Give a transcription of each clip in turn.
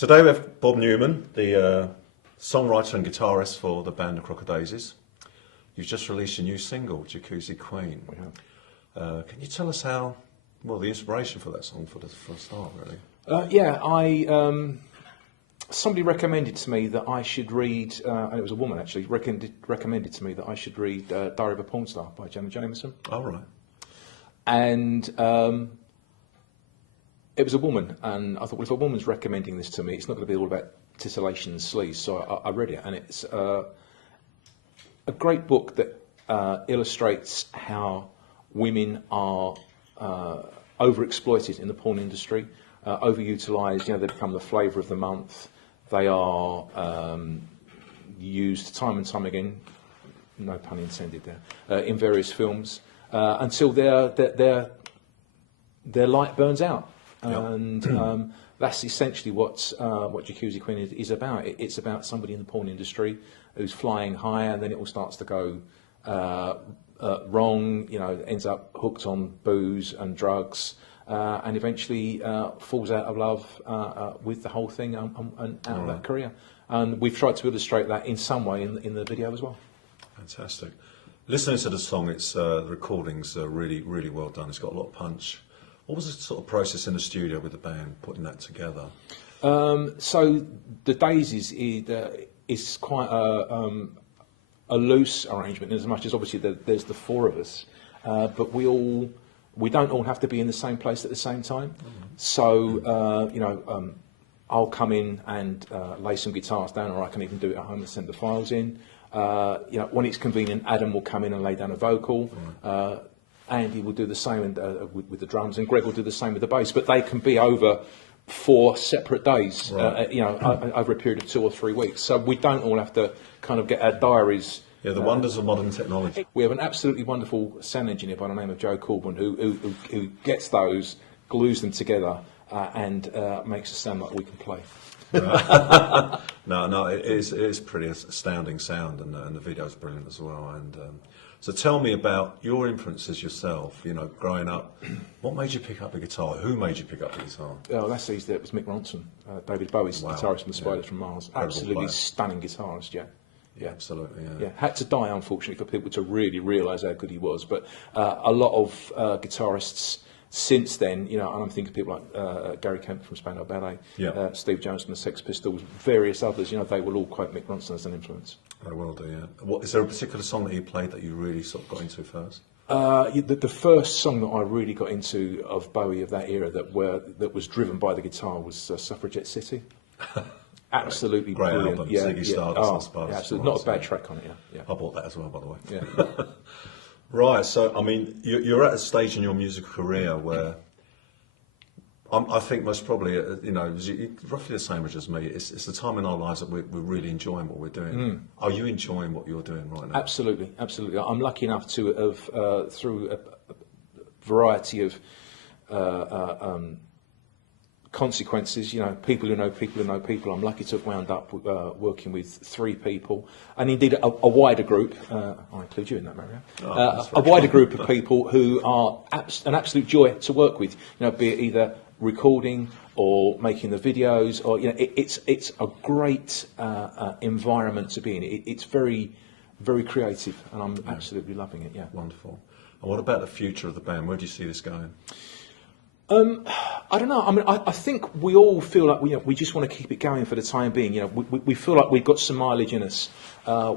Today we have Bob Newman, the songwriter and guitarist for the band the Crockofdaisies. You've just released a new single, Jacuzzi Queen. Can you tell us how, well, the inspiration for that song for the start, really? Somebody recommended to me that I should read, and it was a woman actually, recommended to me that I should read Diary of a Porn Star by Jenna Jameson. Oh, right. And it was a woman, and I thought, well, if a woman's recommending this to me, it's not going to be all about titillation and sleaze. So I read it, and it's a great book that illustrates how women are overexploited in the porn industry, overutilised. You know, they become the flavour of the month. They are used time and time again, no pun intended there, in various films until their light burns out. Yep. And that's essentially what Jacuzzi Queen is about. It's about somebody in the porn industry who's flying high, and then it all starts to go wrong. You know, ends up hooked on booze and drugs, and eventually falls out of love with the whole thing and out of that career. And we've tried to illustrate that in some way in the video as well. Fantastic. Listening to the song, the recordings are really, really well done. It's got a lot of punch. What was the sort of process in the studio with the band putting that together? So the Daisies is quite a loose arrangement, as much as obviously there's the four of us, but we don't all have to be in the same place at the same time. So I'll come in and lay some guitars down, or I can even do it at home and send the files in. When it's convenient, Adam will come in and lay down a vocal. Andy will do the same with the drums, and Greg will do the same with the bass. But they can be over 4 separate days, over a period of 2 or 3 weeks. So we don't all have to kind of get our diaries. Yeah, the wonders of modern technology. We have an absolutely wonderful sound engineer by the name of Joe Corbin who gets those, glues them together, and makes it sound like we can play. No, it is pretty astounding sound, and the video's brilliant as well. And so tell me about your influences yourself. You know, growing up, what made you pick up the guitar? Who made you pick up the guitar? Oh, that's easy. It was Mick Ronson, David Bowie's guitarist from the Spiders from Mars. Incredible Absolutely player. Stunning guitarist, yeah. Yeah, absolutely. Yeah, had to die, unfortunately, for people to really realise how good he was. But a lot of guitarists since then, you know, and I'm thinking people like Gary Kemp from Spandau Ballet, Steve Jones from the Sex Pistols, various others, you know, they will all quote Mick Ronson as an influence. I will do, yeah. Is there a particular song that he played that you really sort of got into first? The first song that I really got into of Bowie of that era that was driven by the guitar was Suffragette City. Absolutely great brilliant. album, Yeah, Ziggy Stardust, I suppose. Yeah, absolutely. Not a bad track on it, yeah. I bought that as well, by the way. Yeah. Right, so, I mean, you're at a stage in your musical career where I think most probably, you know, roughly the same age as me. It's the time in our lives that we're really enjoying what we're doing. Are you enjoying what you're doing right now? Absolutely, absolutely. I'm lucky enough to have, through a variety of consequences, you know, people who know people who know people. I'm lucky to have wound up working with 3 people, and indeed a wider group. I include you in that, Mario. A wider group of people who are an absolute joy to work with. You know, be it either recording or making the videos, or you know, it's a great environment to be in. It's very, very creative, and I'm absolutely loving it. Yeah, wonderful. And what about the future of the band? Where do you see this going? I don't know. I mean, I think we all feel like we just want to keep it going for the time being. You know, we feel like we've got some mileage in us.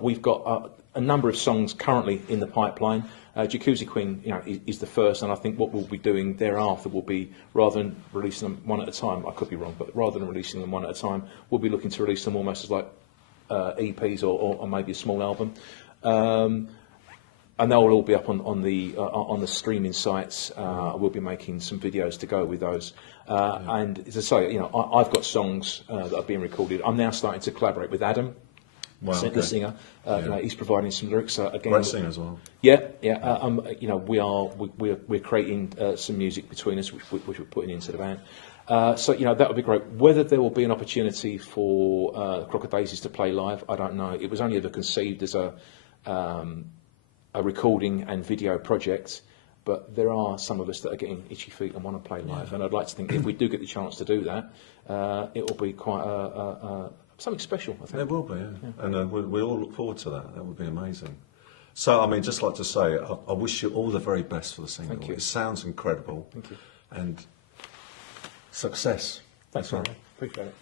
We've got a number of songs currently in the pipeline. Jacuzzi Queen, you know, is the first, and I think what we'll be doing thereafter will be, rather than releasing them one at a time, I could be wrong, but rather than releasing them one at a time, we'll be looking to release them almost as like EPs or maybe a small album. And they'll all be up on the streaming sites. We'll be making some videos to go with those. And as I say, you know, I've got songs that are being recorded. I'm now starting to collaborate with Adam, the singer. You know, he's providing some lyrics. Again, great singer as well. Yeah. You know, we're creating some music between us, which we're putting into the band. So you know, that would be great. Whether there will be an opportunity for Crockofdaisies to play live, I don't know. It was only ever conceived as a recording and video project. but there are some of us that are getting itchy feet and want to play live, and I'd like to think if we do get the chance to do that, it will be quite something special, I think. It will be, and we all look forward to that. That would be amazing. So, I mean, just like to say, I wish you all the very best for the single. Thank you. It sounds incredible. Thank you. And success. Thanks, Mario. Appreciate it.